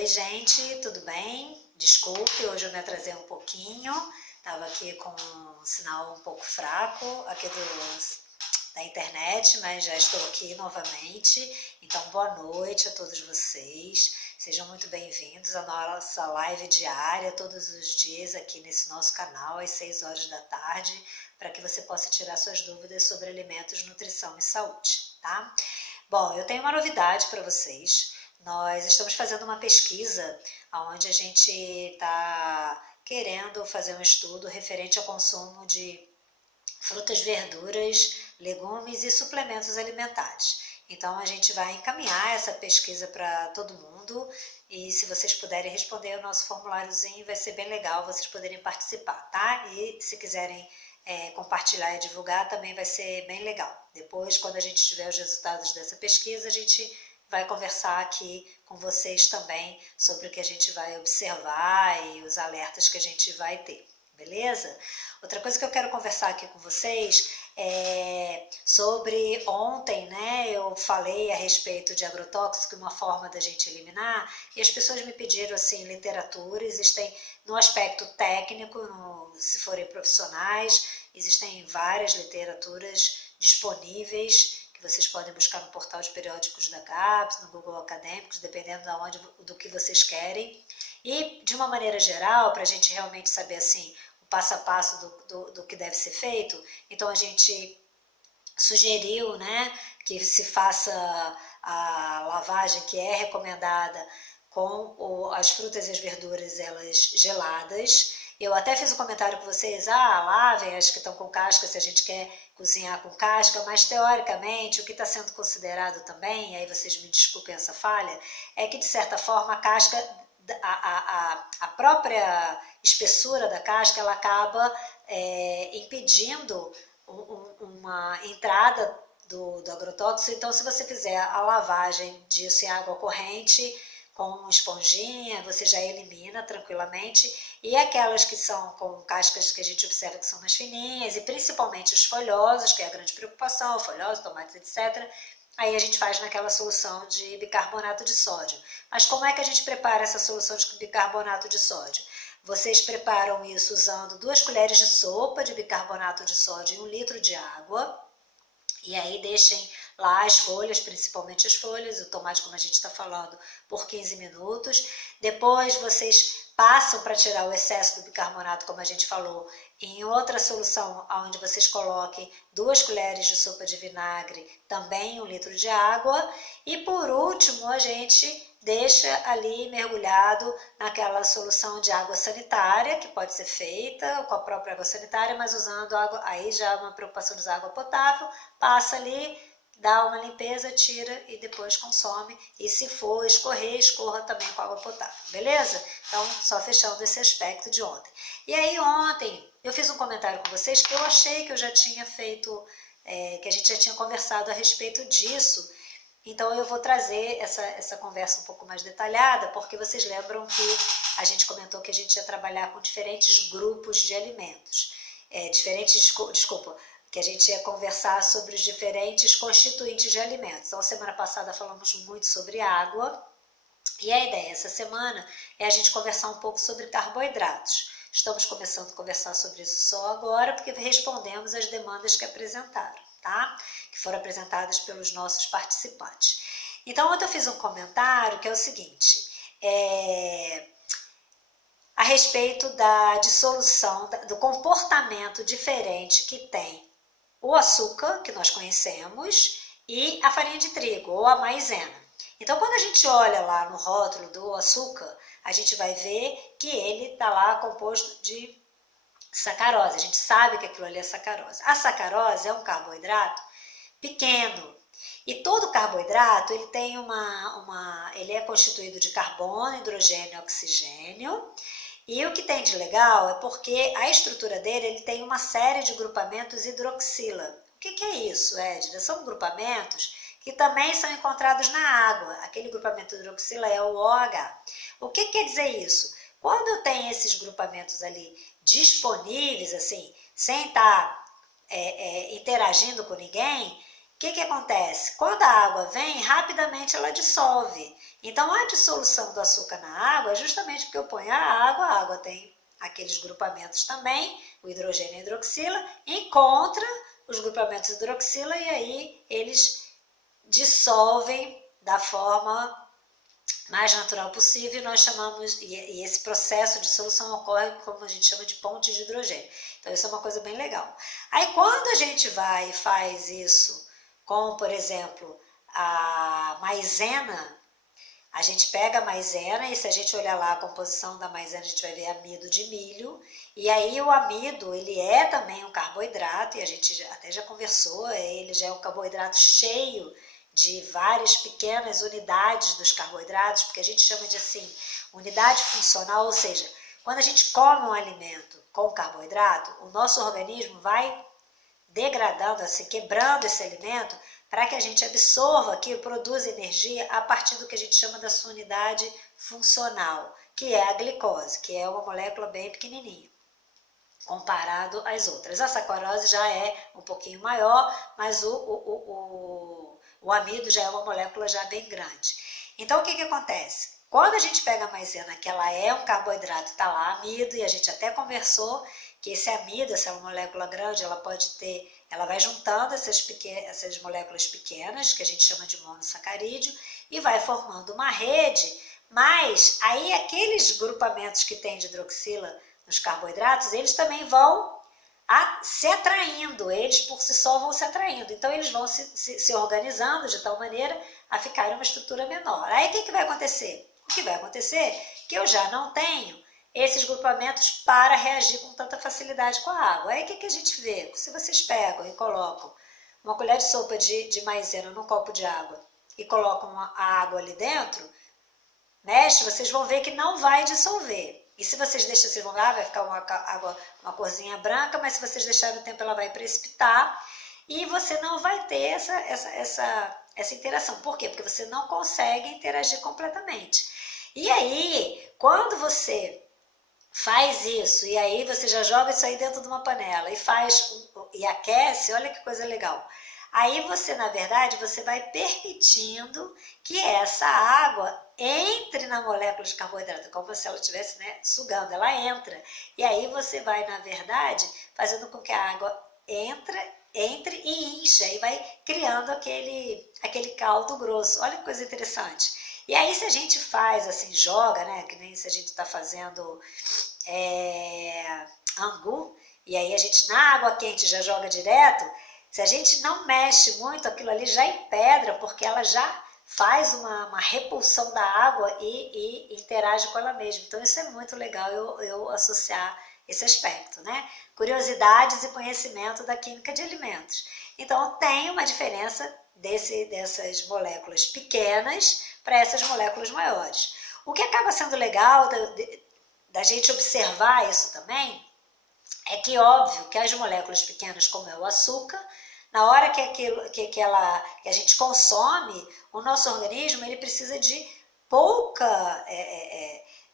Oi, gente, tudo bem? Desculpe, hoje eu me atrasei um pouquinho. Estava aqui com um sinal um pouco fraco aqui da internet, mas já estou aqui novamente. Então, boa noite a todos vocês. Sejam muito bem-vindos à nossa live diária, todos os dias aqui nesse nosso canal, às 6 horas da tarde, para que você possa tirar suas dúvidas sobre alimentos, nutrição e saúde, tá? Bom, eu tenho uma novidade para vocês. Nós estamos fazendo uma pesquisa onde a gente está querendo fazer um estudo referente ao consumo de frutas, verduras, legumes e suplementos alimentares. Então a gente vai encaminhar essa pesquisa para todo mundo e se vocês puderem responder o nosso formuláriozinho vai ser bem legal vocês poderem participar, tá? E se quiserem compartilhar e divulgar também vai ser bem legal. Depois, quando a gente tiver os resultados dessa pesquisa, a gente vai conversar aqui com vocês também sobre o que a gente vai observar e os alertas que a gente vai ter, beleza? Outra coisa que eu quero conversar aqui com vocês é sobre ontem, né? Eu falei a respeito de agrotóxico, uma forma da gente eliminar, e as pessoas me pediram assim literatura. Existem no aspecto técnico, se forem profissionais, existem várias literaturas disponíveis que vocês podem buscar no portal de periódicos da CAPES, no Google Acadêmicos, dependendo do que vocês querem. E, de uma maneira geral, para a gente realmente saber assim, o passo a passo do que deve ser feito, então a gente sugeriu, né, que se faça a lavagem que é recomendada com as frutas e as verduras elas geladas. Eu até fiz um comentário com vocês, lavem as que estão com casca se a gente quer cozinhar com casca, mas teoricamente o que está sendo considerado também, aí vocês me desculpem essa falha, é que de certa forma a casca, a própria espessura da casca, ela acaba impedindo uma entrada do agrotóxico. Então se você fizer a lavagem disso em água corrente, com esponjinha, você já elimina tranquilamente. E aquelas que são com cascas que a gente observa que são mais fininhas, e principalmente os folhosos, que é a grande preocupação, folhosos, tomates, etc., aí a gente faz naquela solução de bicarbonato de sódio. Mas como é que a gente prepara essa solução de bicarbonato de sódio? Vocês preparam isso usando 2 colheres de sopa de bicarbonato de sódio em 1 litro de água, e aí deixem lá as folhas, principalmente as folhas, o tomate, como a gente está falando, por 15 minutos. Depois vocês passam para tirar o excesso do bicarbonato, como a gente falou, em outra solução, onde vocês coloquem 2 colheres de sopa de vinagre, também em 1 litro de água. E por último, a gente deixa ali mergulhado naquela solução de água sanitária, que pode ser feita com a própria água sanitária, mas usando água, aí já é uma preocupação de usar água potável, passa ali, dá uma limpeza, tira e depois consome. E se for escorrer, escorra também com água potável, beleza? Então, só fechando esse aspecto de ontem. E aí ontem eu fiz um comentário com vocês que eu achei que eu já tinha feito, que a gente já tinha conversado a respeito disso. Então eu vou trazer essa conversa um pouco mais detalhada, porque vocês lembram que a gente comentou que a gente ia trabalhar com diferentes grupos de alimentos. Que a gente ia conversar sobre os diferentes constituintes de alimentos. Então, semana passada falamos muito sobre água, e a ideia essa semana é a gente conversar um pouco sobre carboidratos. Estamos começando a conversar sobre isso só agora, porque respondemos as demandas que apresentaram, tá? Que foram apresentadas pelos nossos participantes. Então, ontem eu fiz um comentário que é o seguinte, a respeito da dissolução, do comportamento diferente que tem o açúcar, que nós conhecemos, e a farinha de trigo, ou a maizena. Então, quando a gente olha lá no rótulo do açúcar, a gente vai ver que ele está lá composto de sacarose. A gente sabe que aquilo ali é sacarose. A sacarose é um carboidrato pequeno. E todo carboidrato, ele tem ele é constituído de carbono, hidrogênio e oxigênio. E o que tem de legal é porque a estrutura dele, ele tem uma série de grupamentos hidroxila. O que é isso, Edna? São grupamentos que também são encontrados na água. Aquele grupamento hidroxila é o OH. O que quer dizer isso? Quando eu tenho esses grupamentos ali disponíveis, assim, sem estar interagindo com ninguém, que acontece? Quando a água vem, rapidamente ela dissolve. Então, a dissolução do açúcar na água é justamente porque eu ponho a água tem aqueles grupamentos também, o hidrogênio e a hidroxila, encontra os grupamentos hidroxila e aí eles dissolvem da forma mais natural possível, nós chamamos, e esse processo de dissolução ocorre como a gente chama de ponte de hidrogênio. Então isso é uma coisa bem legal. Aí quando a gente vai e faz isso com, por exemplo, a maisena, a gente pega a maisena e se a gente olhar lá a composição da maisena, a gente vai ver amido de milho. E aí o amido, ele é também um carboidrato, e a gente até já conversou, ele já é um carboidrato cheio de várias pequenas unidades dos carboidratos, porque a gente chama de assim, unidade funcional, ou seja, quando a gente come um alimento com carboidrato, o nosso organismo vai degradando, assim, quebrando esse alimento para que a gente absorva aquilo, produza energia a partir do que a gente chama da sua unidade funcional, que é a glicose, que é uma molécula bem pequenininha, comparado às outras. A sacarose já é um pouquinho maior, mas o amido já é uma molécula já bem grande. Então, o que acontece? Quando a gente pega a maisena, que ela é um carboidrato, tá lá amido, e a gente até conversou que esse amido, essa molécula grande, ela pode ter, ela vai juntando essas moléculas pequenas, que a gente chama de monossacarídeo, e vai formando uma rede, mas aí aqueles grupamentos que tem de hidroxila nos carboidratos, eles também vão se atraindo, eles por si só vão se atraindo, então eles vão se organizando de tal maneira a ficar uma estrutura menor. Aí o que vai acontecer? O que vai acontecer é que eu já não tenho esses grupamentos para reagir com tanta facilidade com a água. Aí o que a gente vê? Se vocês pegam e colocam uma colher de sopa de maisena num copo de água e colocam a água ali dentro, mexe, vocês vão ver que não vai dissolver. E se vocês deixam, vocês vão lá, vai ficar uma corzinha branca, mas se vocês deixarem o tempo, ela vai precipitar e você não vai ter essa interação. Por quê? Porque você não consegue interagir completamente. E aí, quando você faz isso, e aí você já joga isso aí dentro de uma panela e aquece, olha que coisa legal. Aí você, na verdade, você vai permitindo que essa água entre na molécula de carboidrato, como se ela estivesse, né, sugando, ela entra. E aí você vai, na verdade, fazendo com que a água entre e incha, e vai criando aquele caldo grosso. Olha que coisa interessante. E aí se a gente faz assim, joga, né, que nem se a gente está fazendo angu, e aí a gente na água quente já joga direto, se a gente não mexe muito, aquilo ali já empedra, porque ela já faz uma repulsão da água e interage com ela mesma. Então isso é muito legal eu associar esse aspecto, né? Curiosidades e conhecimento da química de alimentos. Então tem uma diferença dessas moléculas pequenas para essas moléculas maiores. O que acaba sendo legal da gente observar isso também é que, óbvio, que as moléculas pequenas, como é o açúcar, na hora que a gente consome, o nosso organismo ele precisa de pouca,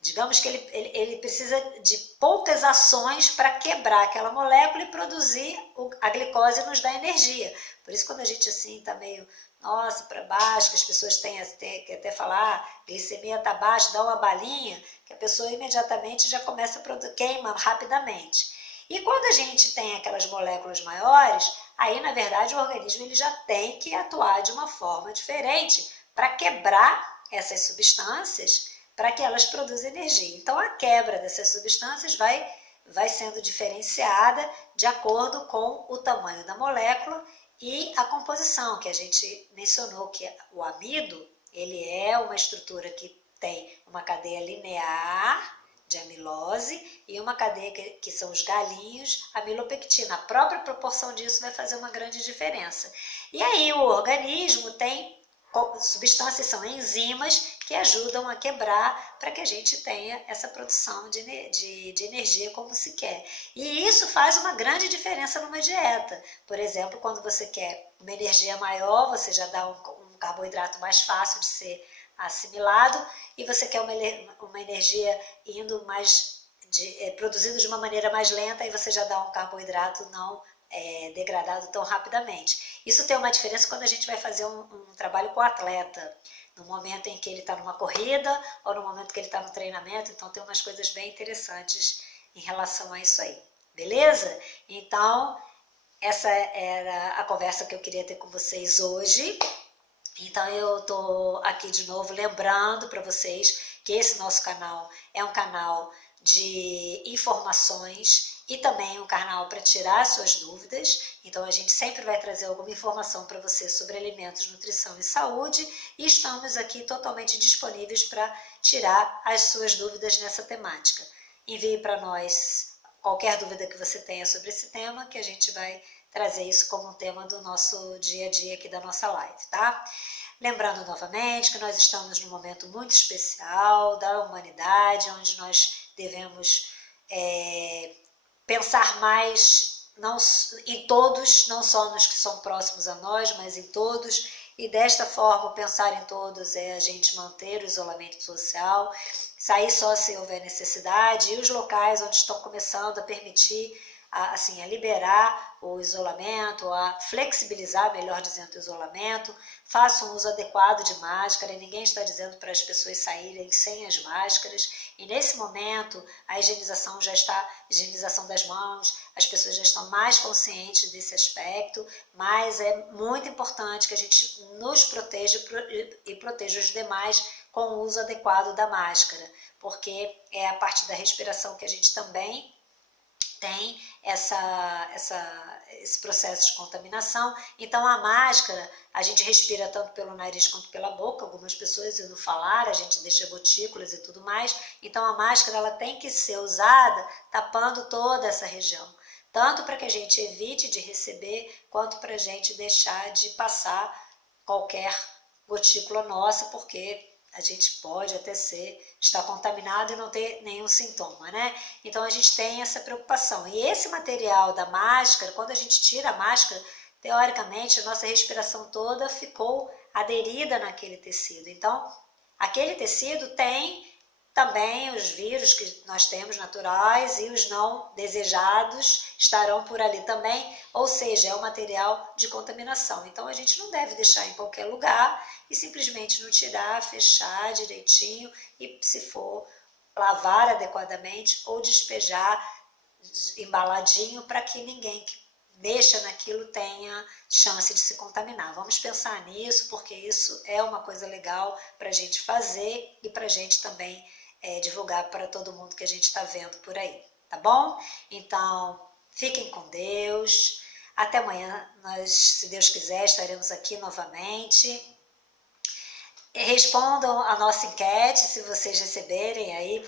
digamos que ele precisa de poucas ações para quebrar aquela molécula e produzir a glicose nos dá energia. Por isso quando a gente assim está meio, nossa, para baixo, que as pessoas têm que até falar, glicemia está baixa, dá uma balinha, que a pessoa imediatamente já começa a queima rapidamente. E quando a gente tem aquelas moléculas maiores, aí na verdade o organismo ele já tem que atuar de uma forma diferente para quebrar essas substâncias para que elas produzam energia. Então a quebra dessas substâncias vai sendo diferenciada de acordo com o tamanho da molécula e a composição, que a gente mencionou que o amido ele é uma estrutura que tem uma cadeia linear de amilose e uma cadeia que são os galinhos, amilopectina. A própria proporção disso vai fazer uma grande diferença. E aí o organismo tem substâncias, são enzimas que ajudam a quebrar para que a gente tenha essa produção de energia como se quer. E isso faz uma grande diferença numa dieta. Por exemplo, quando você quer uma energia maior, você já dá um carboidrato mais fácil de ser assimilado e você quer uma energia indo produzido de uma maneira mais lenta e você já dá um carboidrato não degradado tão rapidamente. Isso tem uma diferença quando a gente vai fazer um trabalho com o atleta, no momento em que ele está numa corrida ou no momento que ele está no treinamento, então tem umas coisas bem interessantes em relação a isso aí, beleza? Então, essa era a conversa que eu queria ter com vocês hoje. Então eu estou aqui de novo lembrando para vocês que esse nosso canal é um canal de informações e também um canal para tirar suas dúvidas. Então a gente sempre vai trazer alguma informação para você sobre alimentos, nutrição e saúde, e estamos aqui totalmente disponíveis para tirar as suas dúvidas nessa temática. Envie para nós qualquer dúvida que você tenha sobre esse tema, que a gente vai trazer isso como um tema do nosso dia a dia aqui da nossa live, tá? Lembrando novamente que nós estamos num momento muito especial da humanidade, onde nós devemos pensar mais em todos, não só nos que são próximos a nós, mas em todos, e desta forma pensar em todos é a gente manter o isolamento social, sair só se houver necessidade, e os locais onde estão começando a permitir a liberar o isolamento, a flexibilizar, melhor dizendo, o isolamento, façam um uso adequado de máscara, e ninguém está dizendo para as pessoas saírem sem as máscaras, e nesse momento a higienização das mãos, as pessoas já estão mais conscientes desse aspecto, mas é muito importante que a gente nos proteja e proteja os demais com o uso adequado da máscara, porque é a parte da respiração que a gente também tem esse processo de contaminação. Então a máscara, a gente respira tanto pelo nariz quanto pela boca, algumas pessoas no falar, a gente deixa gotículas e tudo mais, então a máscara ela tem que ser usada tapando toda essa região, tanto para que a gente evite de receber, quanto para a gente deixar de passar qualquer gotícula nossa, porque a gente pode até estar contaminado e não ter nenhum sintoma, né? Então a gente tem essa preocupação. E esse material da máscara, quando a gente tira a máscara, teoricamente a nossa respiração toda ficou aderida naquele tecido. Então, aquele tecido tem também os vírus que nós temos naturais e os não desejados estarão por ali também, ou seja, é um material de contaminação. Então a gente não deve deixar em qualquer lugar e simplesmente não tirar, fechar direitinho e, se for, lavar adequadamente ou despejar embaladinho para que ninguém que mexa naquilo tenha chance de se contaminar. Vamos pensar nisso, porque isso é uma coisa legal para a gente fazer e para a gente também divulgar para todo mundo que a gente está vendo por aí, tá bom? Então, fiquem com Deus. Até amanhã, nós, se Deus quiser, estaremos aqui novamente. Respondam a nossa enquete, se vocês receberem aí,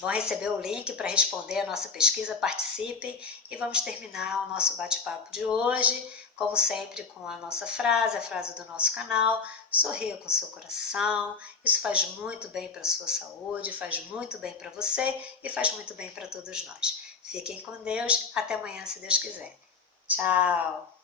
vão receber o link para responder a nossa pesquisa, participem e vamos terminar o nosso bate-papo de hoje, como sempre, com a nossa frase, a frase do nosso canal: sorria com seu coração. Isso faz muito bem para a sua saúde, faz muito bem para você e faz muito bem para todos nós. Fiquem com Deus, até amanhã, se Deus quiser. Tchau!